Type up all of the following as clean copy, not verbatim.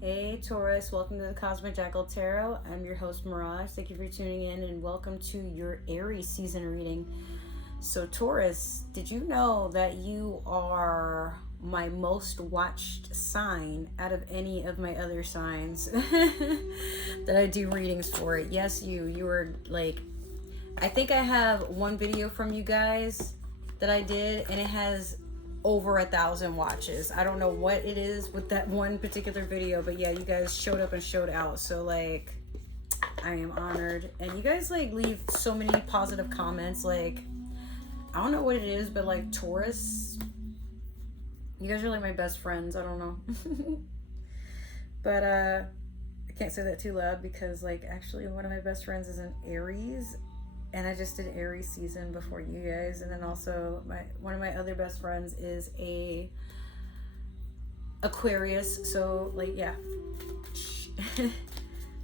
Hey Taurus, welcome to the Cosmic Jackal Tarot. I'm your host Mirage. Thank you for tuning in and welcome to your Aries season reading. So Taurus, did you know that you are my most watched sign out of any of my other signs that I do readings for? Yes, you were like, I think I have one video from you guys that I did and it has over 1,000 watches. I don't know what it is with that one particular video, but yeah, you guys showed up and showed out. So like, I am honored. And you guys like leave so many positive comments. Like, I don't know what it is, but like Taurus, you guys are like my best friends. I don't know. But I can't say that too loud because like actually one of my best friends is an Aries. And I just did Aries season before you guys. And then also one of my other best friends is a Aquarius. So like, yeah. All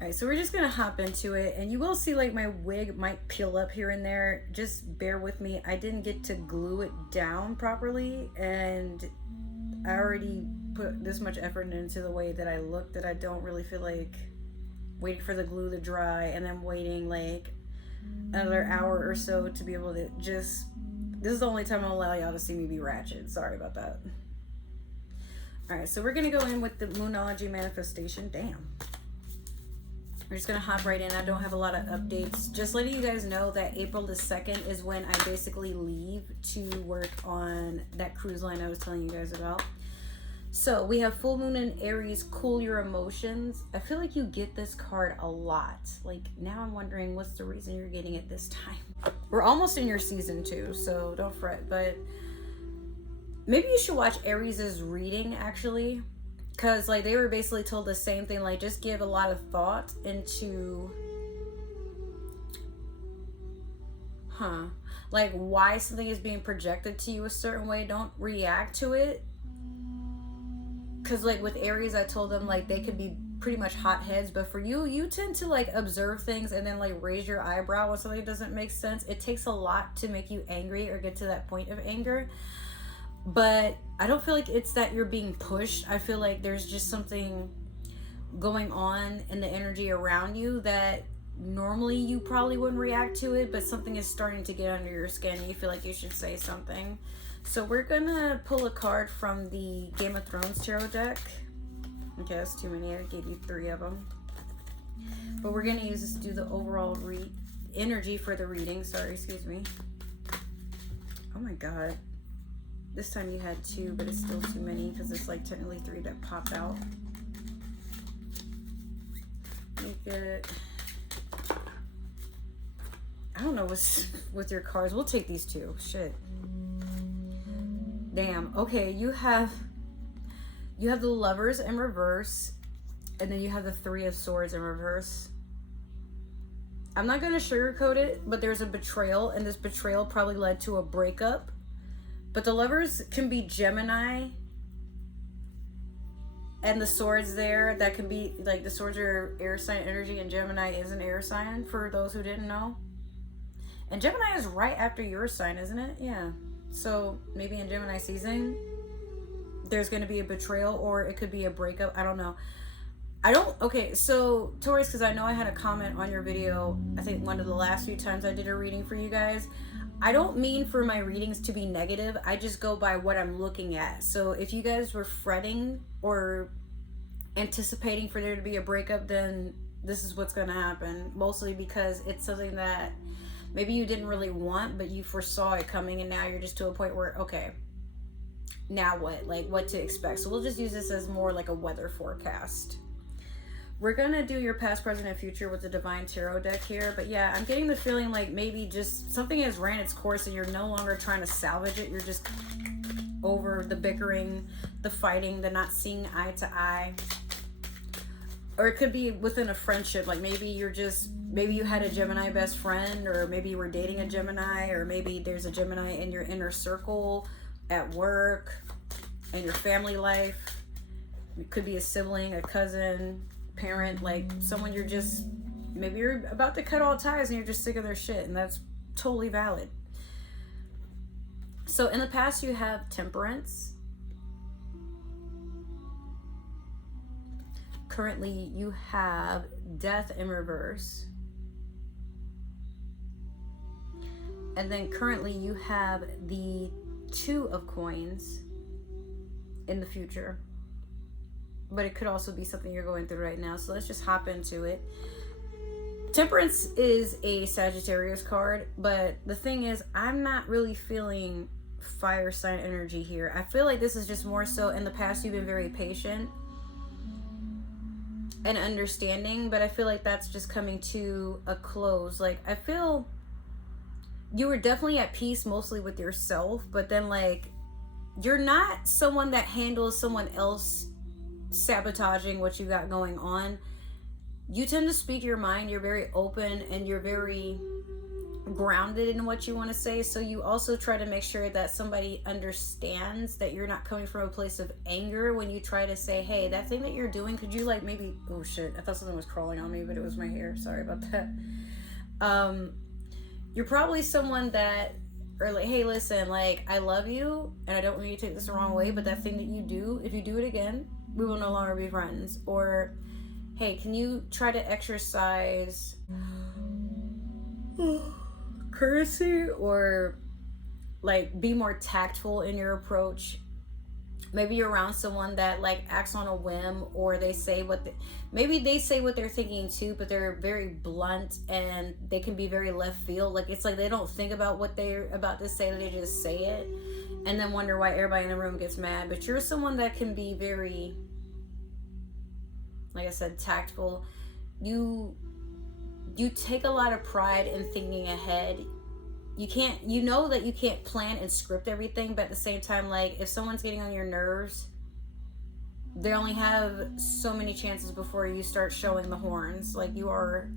right, so we're just gonna hop into it. And you will see like my wig might peel up here and there. Just bear with me. I didn't get to glue it down properly. And I already put this much effort into the way that I look that I don't really feel like waiting for the glue to dry and then waiting like another hour or so to be able to just, this is the only time I'll allow y'all to see me be ratchet. Sorry about that. All right, so we're gonna go in with the Moonology manifestation. Damn, we're just gonna hop right in. I don't have a lot of updates, just letting you guys know that April the 2nd is when I basically leave to work on that cruise line I was telling you guys about. So we have full moon in Aries, cool your emotions. I feel like you get this card a lot. Like now I'm wondering what's the reason you're getting it this time. We're almost in your season too, so don't fret. But maybe you should watch Aries's reading actually. Cause like they were basically told the same thing, like just give a lot of thought into like why something is being projected to you a certain way. Don't react to it. Because like with Aries, I told them like they could be pretty much hotheads, but for you, you tend to like observe things and then like raise your eyebrow when something doesn't make sense. It takes a lot to make you angry or get to that point of anger, but I don't feel like it's that you're being pushed. I feel like there's just something going on in the energy around you that normally you probably wouldn't react to it, but something is starting to get under your skin and you feel like you should say something. So we're gonna pull a card from the Game of Thrones tarot deck. Okay, that's too many. I gave you 3 of them. But we're gonna use this to do the overall energy for the reading. Sorry, excuse me. Oh my god. This time you had 2, but it's still too many because it's like technically 3 that pop out. Make it... I don't know what's with your cards. We'll take these 2. Shit. Damn. Okay, you have the Lovers in reverse, and then you have the 3 of Swords in reverse. I'm not gonna sugarcoat it, but there's a betrayal, and this betrayal probably led to a breakup. But the Lovers can be Gemini, and the Swords there, that can be like the Swords are air sign energy, and Gemini is an air sign for those who didn't know. And Gemini is right after your sign, isn't it? Yeah. So maybe in Gemini season, there's going to be a betrayal or it could be a breakup. I don't know. Okay, so Taurus, because I know I had a comment on your video, I think one of the last few times I did a reading for you guys. I don't mean for my readings to be negative. I just go by what I'm looking at. So if you guys were fretting or anticipating for there to be a breakup, then this is what's going to happen. Mostly because it's something that maybe you didn't really want, but you foresaw it coming, and now you're just to a point where, okay, now what? Like, what to expect? So we'll just use this as more like a weather forecast. We're going to do your past, present, and future with the Divine Tarot deck here. But yeah, I'm getting the feeling like maybe just something has ran its course and you're no longer trying to salvage it. You're just over the bickering, the fighting, the not seeing eye to eye. Or it could be within a friendship. Like maybe you had a Gemini best friend, or maybe you were dating a Gemini, or maybe there's a Gemini in your inner circle at work, in your family life. It could be a sibling, a cousin, parent, like someone maybe you're about to cut all ties and you're just sick of their shit, and that's totally valid. So in the past you have Temperance, currently you have Death in reverse. And then currently you have the Two of Coins in the future. But it could also be something you're going through right now. So let's just hop into it. Temperance is a Sagittarius card, but the thing is, I'm not really feeling fire sign energy here. I feel like this is just more so in the past you've been very patient and understanding, but I feel like that's just coming to a close. Like, I feel you were definitely at peace mostly with yourself, but then like you're not someone that handles someone else sabotaging what you got going on. You tend to speak your mind, you're very open, and you're very grounded in what you want to say. So you also try to make sure that somebody understands that you're not coming from a place of anger when you try to say, hey, that thing that you're doing, could you like maybe, oh shit, I thought something was crawling on me, but it was my hair, sorry about that. You're probably someone that, or like, hey, listen, like, I love you and I don't want you to take this the wrong way, but that thing that you do, if you do it again, we will no longer be friends. Or hey, can you try to exercise courtesy, or like be more tactful in your approach? Maybe you're around someone that like acts on a whim, or they say maybe they say what they're thinking too, but they're very blunt and they can be very left field. Like, it's like they don't think about what they're about to say, they just say it and then wonder why everybody in the room gets mad. But you're someone that can be very, like I said, tactful. You take a lot of pride in thinking ahead. You know that you can't plan and script everything, but at the same time, like, if someone's getting on your nerves, they only have so many chances before you start showing the horns. Like, you are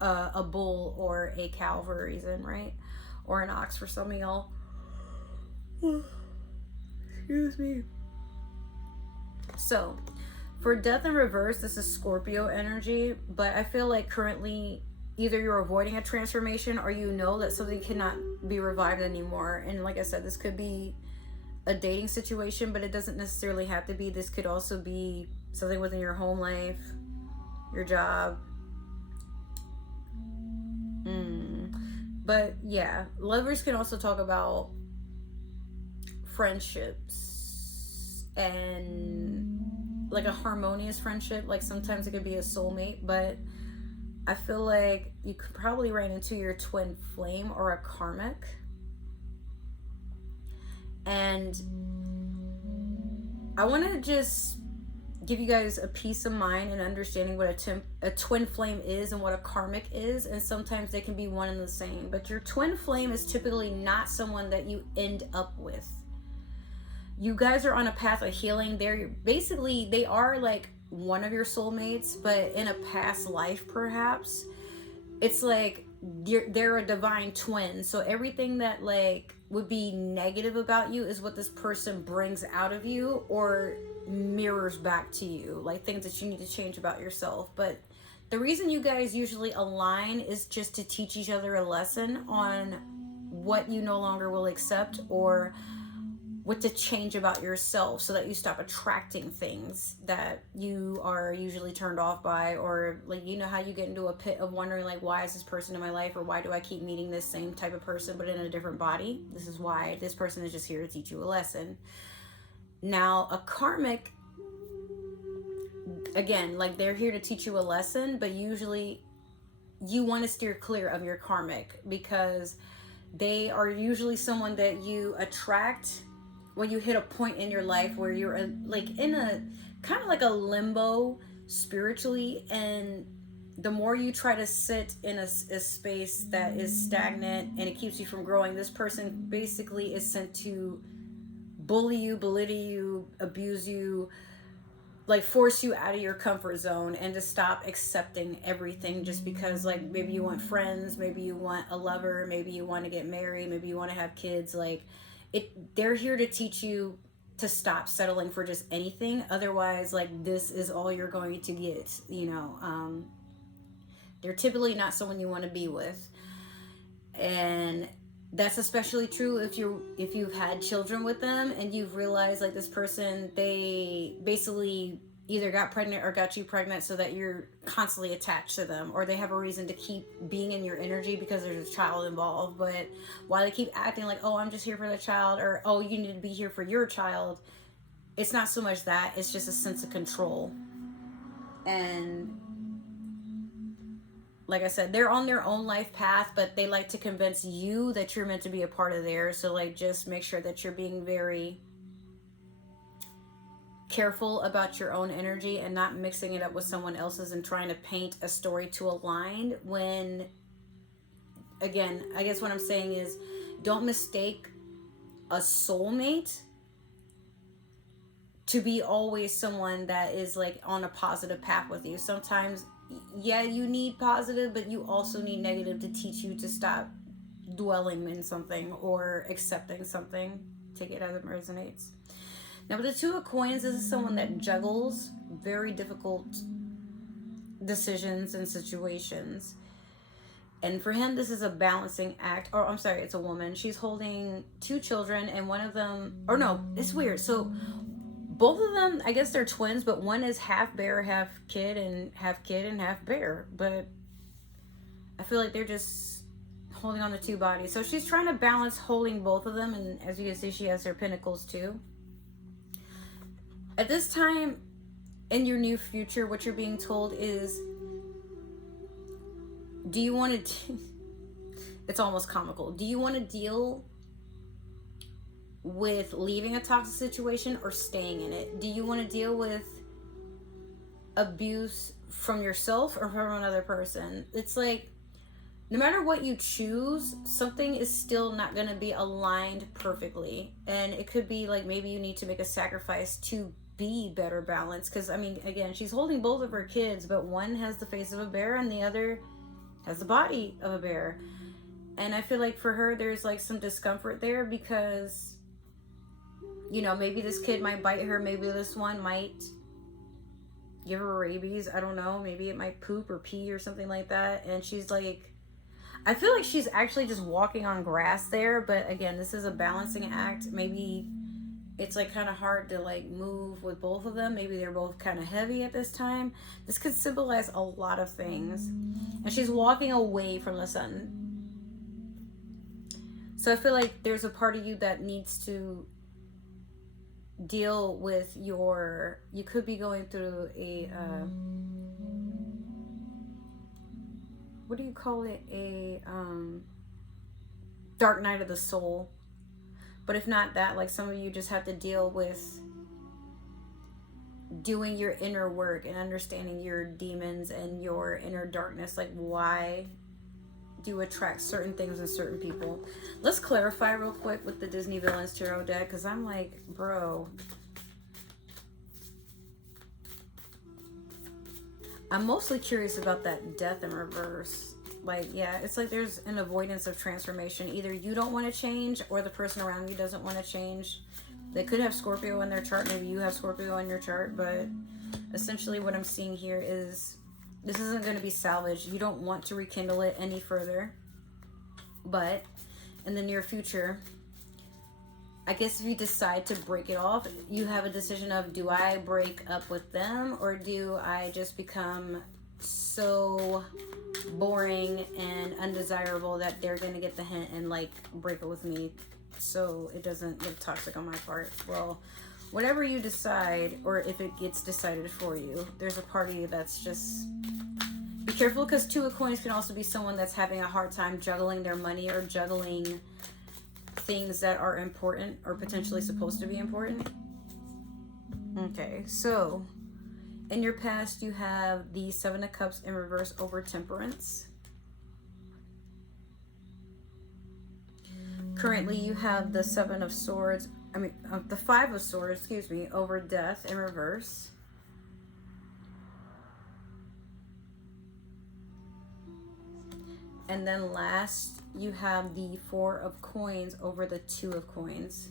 a bull or a cow for a reason, right? Or an ox for some of y'all. Excuse me. So, for Death in reverse, this is Scorpio energy, but I feel like currently either you're avoiding a transformation or you know that something cannot be revived anymore. And like I said, this could be a dating situation, but it doesn't necessarily have to be. This could also be something within your home life, your job. But yeah, lovers can also talk about friendships and like a harmonious friendship. Like, sometimes it could be a soulmate, but I feel like you could probably run into your twin flame or a karmic. And I want to just give you guys a peace of mind and understanding what a twin flame is and what a karmic is. And sometimes they can be one and the same. But your twin flame is typically not someone that you end up with. You guys are on a path of healing. They are like one of your soulmates, but in a past life perhaps. It's like they're a divine twin. So everything that like would be negative about you is what this person brings out of you or mirrors back to you, like things that you need to change about yourself. But the reason you guys usually align is just to teach each other a lesson on what you no longer will accept or what to change about yourself, so that you stop attracting things that you are usually turned off by. Or like, you know how you get into a pit of wondering like, why is this person in my life, or why do I keep meeting this same type of person but in a different body? This is why. This person is just here to teach you a lesson. Now, a karmic, again, like, they're here to teach you a lesson, but usually you want to steer clear of your karmic, because they are usually someone that you attract when you hit a point in your life where you're like in a kind of like a limbo spiritually, and the more you try to sit in a space that is stagnant and it keeps you from growing, this person basically is sent to bully you, belittle you, abuse you, like force you out of your comfort zone, and to stop accepting everything just because like maybe you want friends, maybe you want a lover, maybe you want to get married, maybe you want to have kids. Like, they're here to teach you to stop settling for just anything. Otherwise, like, this is all you're going to get, you know. They're typically not someone you want to be with. And that's especially true if you've had children with them and you've realized like this person, they basically either got pregnant or got you pregnant so that you're constantly attached to them, or they have a reason to keep being in your energy because there's a child involved. But while they keep acting like, oh, I'm just here for the child, or oh, you need to be here for your child, it's not so much that, it's just a sense of control. And like I said, they're on their own life path, but they like to convince you that you're meant to be a part of theirs. So like, just make sure that you're being very careful about your own energy and not mixing it up with someone else's and trying to paint a story to align when, again, I guess what I'm saying is, don't mistake a soulmate to be always someone that is like on a positive path with you. Sometimes, yeah, you need positive, but you also need negative to teach you to stop dwelling in something or accepting something. Take it as it resonates. Now, with the Two of Coins, this is someone that juggles very difficult decisions and situations. And for him, this is a balancing act. Or, I'm sorry, it's a woman. She's holding 2 children, and one of them... Or no, it's weird. So, both of them, I guess they're twins, but one is half bear, half kid, and half bear. But I feel like they're just holding on to 2 bodies. So, she's trying to balance holding both of them, and as you can see, she has her pentacles too. At this time in your new future, what you're being told is, do you want to... It's almost comical. Do you want to deal with leaving a toxic situation or staying in it? Do you want to deal with abuse from yourself or from another person? It's like, no matter what you choose, something is still not going to be aligned perfectly. And it could be like, maybe you need to make a sacrifice to be better balanced. Because, I mean, again, she's holding both of her kids, but one has the face of a bear and the other has the body of a bear. And I feel like for her, there's like some discomfort there because, you know, maybe this kid might bite her. Maybe this one might give her rabies. I don't know. Maybe it might poop or pee or something like that. And she's like, I feel like she's actually just walking on grass there. But again, this is a balancing act. Maybe it's like kind of hard to like move with both of them. Maybe they're both kind of heavy at this time. This could symbolize a lot of things. And she's walking away from the sun. So I feel like there's a part of you that needs to deal with your... You could be going through a... what do you call it? A dark night of the soul. But if not that, like some of you just have to deal with doing your inner work and understanding your demons and your inner darkness. Like, why do you attract certain things in certain people? Let's clarify real quick with the Disney Villains Tarot deck, because I'm like, bro, I'm mostly curious about that death in reverse. Like, yeah, it's like there's an avoidance of transformation. Either you don't want to change or the person around you doesn't want to change. They could have Scorpio in their chart. Maybe you have Scorpio in your chart. But essentially what I'm seeing here is this isn't going to be salvaged. You don't want to rekindle it any further. But in the near future, I guess if you decide to break it off, you have a decision of, do I break up with them or do I just become so boring and undesirable that they're going to get the hint and like break up with me so it doesn't look toxic on my part? Well, whatever you decide, or if it gets decided for you, there's a party that's just... Be careful, because Two of Coins can also be someone that's having a hard time juggling their money or juggling things that are important or potentially supposed to be important. Okay, so in your past you have the Seven of Cups in reverse over Temperance. Currently you have the Seven of Swords, the Five of Swords, excuse me, over Death in reverse. And then last, you have the Four of Coins over the Two of Coins.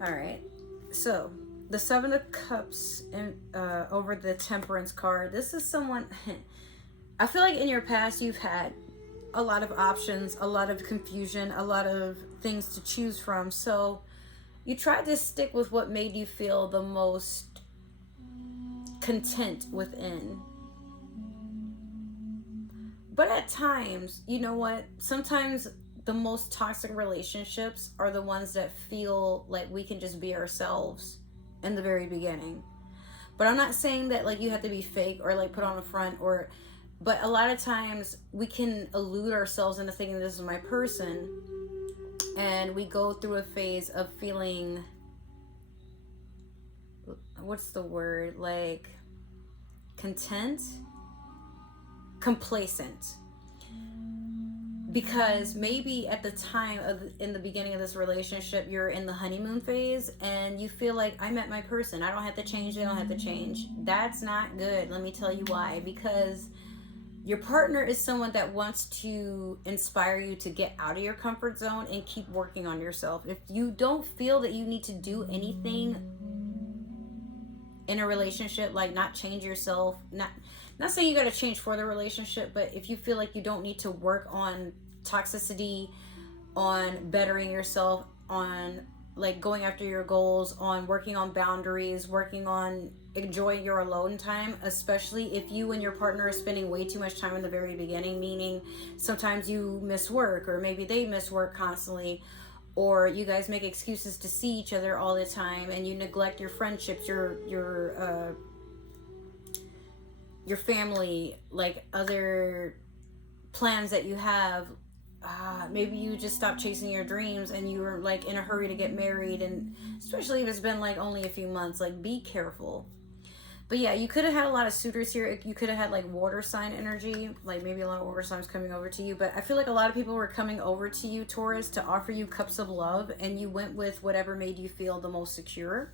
All right. So, the Seven of Cups over the Temperance card. This is someone... I feel like in your past, you've had a lot of options, a lot of confusion, a lot of things to choose from. So, You tried to stick with what made you feel the most content within. But at times, you know what? Sometimes the most toxic relationships are the ones that feel like we can just be ourselves in the very beginning. But I'm not saying that like you have to be fake or like put on a front or, but a lot of times we can elude ourselves into thinking this is my person, and we go through a phase of feeling, what's the word, like content, complacent, because maybe at the time of in the beginning of this relationship you're in the honeymoon phase and you feel like I met my person, I don't have to change, they don't have to change. That's not good. Let me tell you why. Because your partner is someone that wants to inspire you to get out of your comfort zone and keep working on yourself. If you don't feel that you need to do anything in a relationship, like not change yourself, not saying you got to change for the relationship, but if you feel like you don't need to work on toxicity, on bettering yourself, on like going after your goals, on working on boundaries, working on enjoying your alone time, especially if you and your partner are spending way too much time in the very beginning, meaning sometimes you miss work or maybe they miss work constantly, or you guys make excuses to see each other all the time and you neglect your friendships, your family, like other plans that you have. Maybe you just stopped chasing your dreams and you were like in a hurry to get married, and especially if it's been like only a few months, like be careful. But yeah, you could have had a lot of suitors here. You could have had like water sign energy, like maybe a lot of water signs coming over to you. But I feel like a lot of people were coming over to you, Taurus, to offer you cups of love, and you went with whatever made you feel the most secure.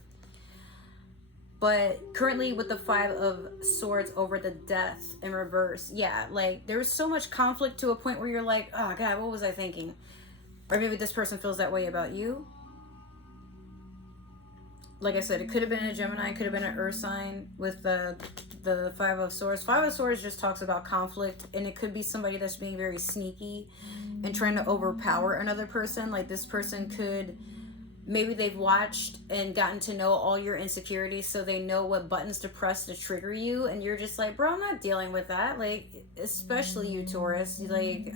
But currently with the 5 of Swords over the Death in reverse, yeah, like there's so much conflict to a point where you're like, oh God, what was I thinking? Or maybe this person feels that way about you. Like I said, it could have been a Gemini, it could have been an Earth sign with the 5 of Swords. 5 of Swords just talks about conflict, and it could be somebody that's being very sneaky and trying to overpower another person. Like this person could, maybe they've watched and gotten to know all your insecurities, so they know what buttons to press to trigger you, and you're just like, bro, I'm not dealing with that. Like, especially you, Taurus, like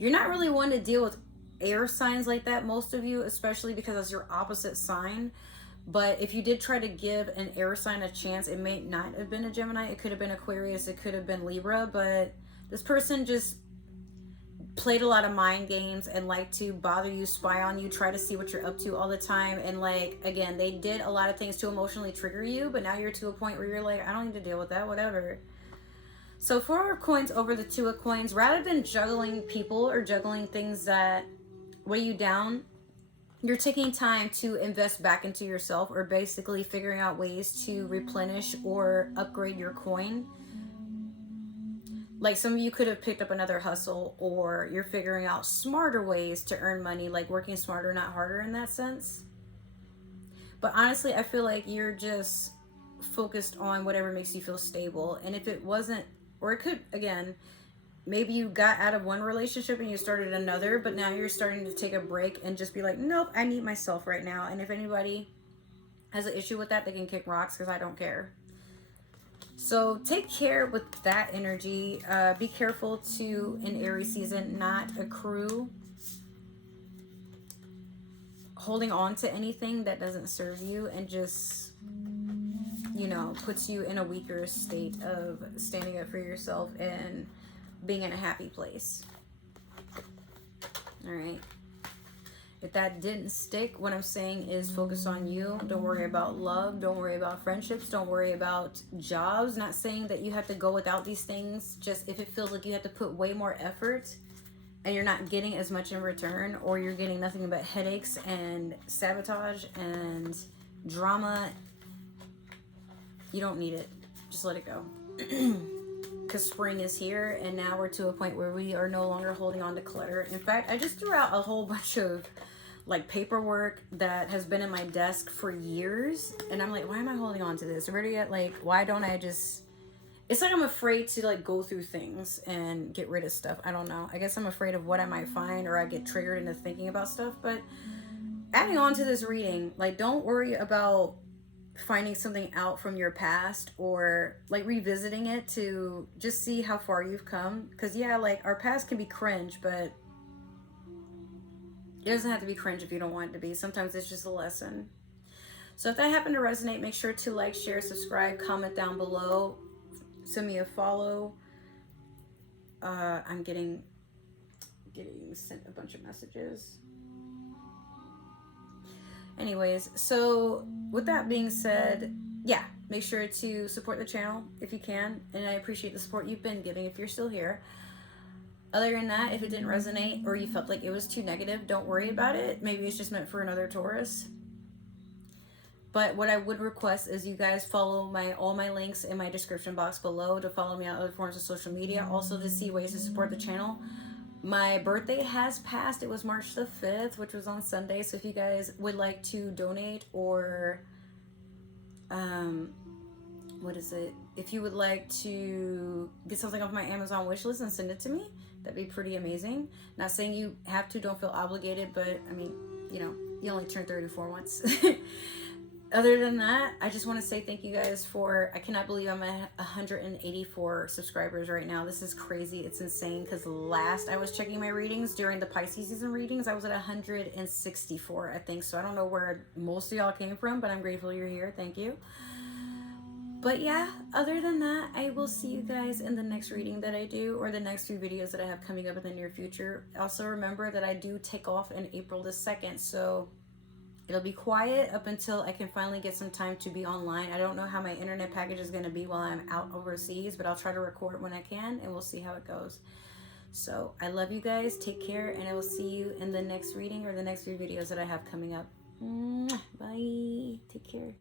you're not really one to deal with air signs like that, most of you, especially because it's your opposite sign. But if you did try to give an air sign a chance, it may not have been a Gemini, it could have been Aquarius, it could have been Libra. But this person just played a lot of mind games and like to bother you, spy on you, try to see what you're up to all the time. And like, again, they did a lot of things to emotionally trigger you, but now you're to a point where you're like, I don't need to deal with that, whatever. So 4 of Coins over the 2 of Coins, rather than juggling people or juggling things that weigh you down, you're taking time to invest back into yourself, or basically figuring out ways to replenish or upgrade your coin. Like some of you could have picked up another hustle, or you're figuring out smarter ways to earn money, like working smarter, not harder in that sense. But honestly, I feel like you're just focused on whatever makes you feel stable. And if it wasn't, or it could, again, maybe you got out of one relationship and you started another, but now you're starting to take a break and just be like, nope, I need myself right now. And if anybody has an issue with that, they can kick rocks, because I don't care. So take care with that energy. Be careful to, in Aries season, not accrue holding on to anything that doesn't serve you and just, you know, puts you in a weaker state of standing up for yourself and being in a happy place. All right. If that didn't stick, what I'm saying is focus on you. Don't worry about love. Don't worry about friendships. Don't worry about jobs. Not saying that you have to go without these things. Just if it feels like you have to put way more effort and you're not getting as much in return, or you're getting nothing but headaches and sabotage and drama, you don't need it. Just let it go. Because spring is here, and now we're to a point where we are no longer holding on to clutter. In fact, I just threw out a whole bunch of like paperwork that has been in my desk for years, and I'm like, why am I holding on to this? Already at like, why don't I just, it's like I'm afraid to like go through things and get rid of stuff. I don't know. I guess I'm afraid of what I might find, or I get triggered into thinking about stuff. But adding on to this reading, like, don't worry about finding something out from your past or like revisiting it to just see how far you've come. Because yeah, like, our past can be cringe, but it doesn't have to be cringe if you don't want it to be. Sometimes it's just a lesson. So if that happened to resonate, make sure to like, share, subscribe, comment down below, send me a follow. I'm getting sent a bunch of messages. Anyways, so with that being said, yeah, make sure to support the channel if you can, and I appreciate the support you've been giving if you're still here. Other than that, if it didn't resonate or you felt like it was too negative, don't worry about it. Maybe it's just meant for another Taurus. But what I would request is you guys follow all my links in my description box below, to follow me on other forms of social media, also to see ways to support the channel. My birthday has passed. It was March the 5th, which was on Sunday. So if you guys would like to donate, or if you would like to get something off my Amazon wish list and send it to me, that'd be pretty amazing. Not saying you have to, don't feel obligated, but I mean, you know, you only turn 34 once. Other than that, I just want to say thank you guys for, I cannot believe I'm at 184 subscribers right now. This is crazy. It's insane, because last I was checking my readings during the Pisces season readings, I was at 164, I think. So I don't know where most of y'all came from, but I'm grateful you're here. Thank you. But yeah, other than that, I will see you guys in the next reading that I do, or the next few videos that I have coming up in the near future. Also remember that I do take off in April the 2nd, so it'll be quiet up until I can finally get some time to be online. I don't know how my internet package is going to be while I'm out overseas, but I'll try to record when I can, and we'll see how it goes. So I love you guys. Take care, and I will see you in the next reading or the next few videos that I have coming up. Bye. Take care.